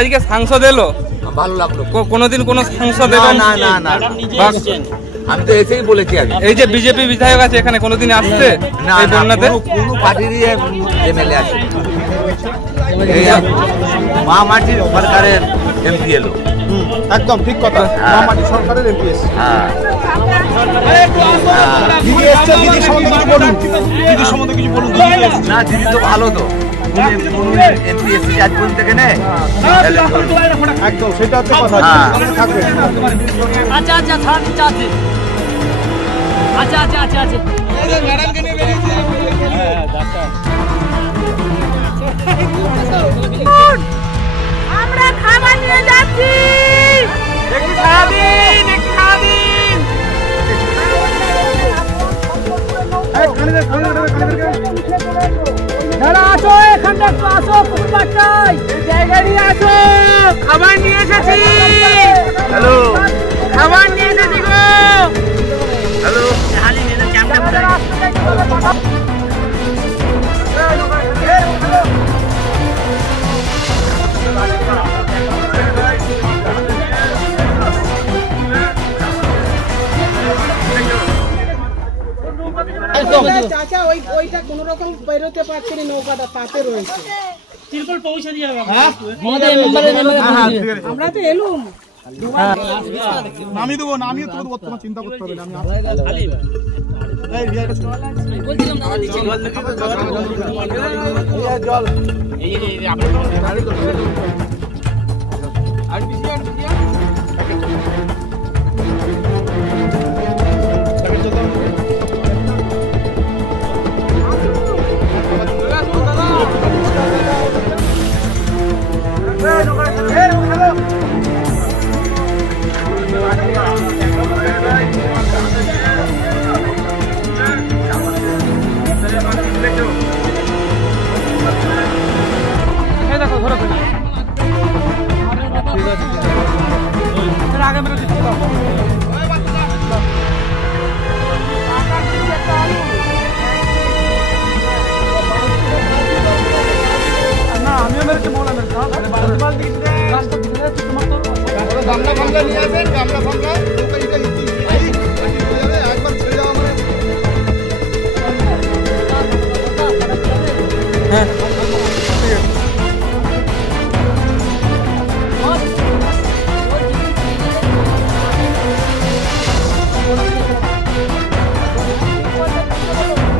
আজকে সাংসদ এলো, ভালো লাগলো। কোনোদিন কোন সাংসদ এলো? না না না, আমি তো এসেই বলেছি আগে। এই যে বিজেপি বিধায়ক আছে এখানে, কোনোদিন আসছে এই বন্যাতে? কোনো পার্টিরই এমএলএ আছে, মা মাটির সরকারের এমপি এলো। একদম ঠিক কথা, মা মাটির সরকারের এমপি এসছে। দিদি এসছে, দিদির সম্বন্ধে কিছু বলুন, দিদির সম্বন্ধে কিছু বলুন। না দিদি তো ভালো তো, এমপি এসছে আজ পর্যন্ত এখানে। একদম সেটা হচ্ছে কথা, থাকবে। আচ্ছা আচ্ছা আছে, আচ্ছা আচ্ছা আচ্ছা আছে। আমরা খাবার নিয়ে যাচ্ছি, একটু সারাদিন, একটু সারাদিন। যারা আসো এখানটা একটু আসো, পুকুরপাড়টায় জায়গা নিয়ে আসো, খাবার নিয়ে এসেছি। হ্যালো খাবার নিয়ে এসেছি গো। হ্যালো চাচা ওইটা কোন রকম বেরোতে পারছে না, নৌকাটা পাতে রয়েছে। তিরপল পৌঁছে দিয়ে হবে। আমরা তো এলুম, নামিয়ে দেবো, নামিয়ে তো তোমার চিন্তা করতে হবে না। বলছিলাম দাদা দিচ্ছি জল গামলা ফামলা নিয়ে আসেন, গামলা ফামলা একবার ছেড়ে যাওয়া মানে।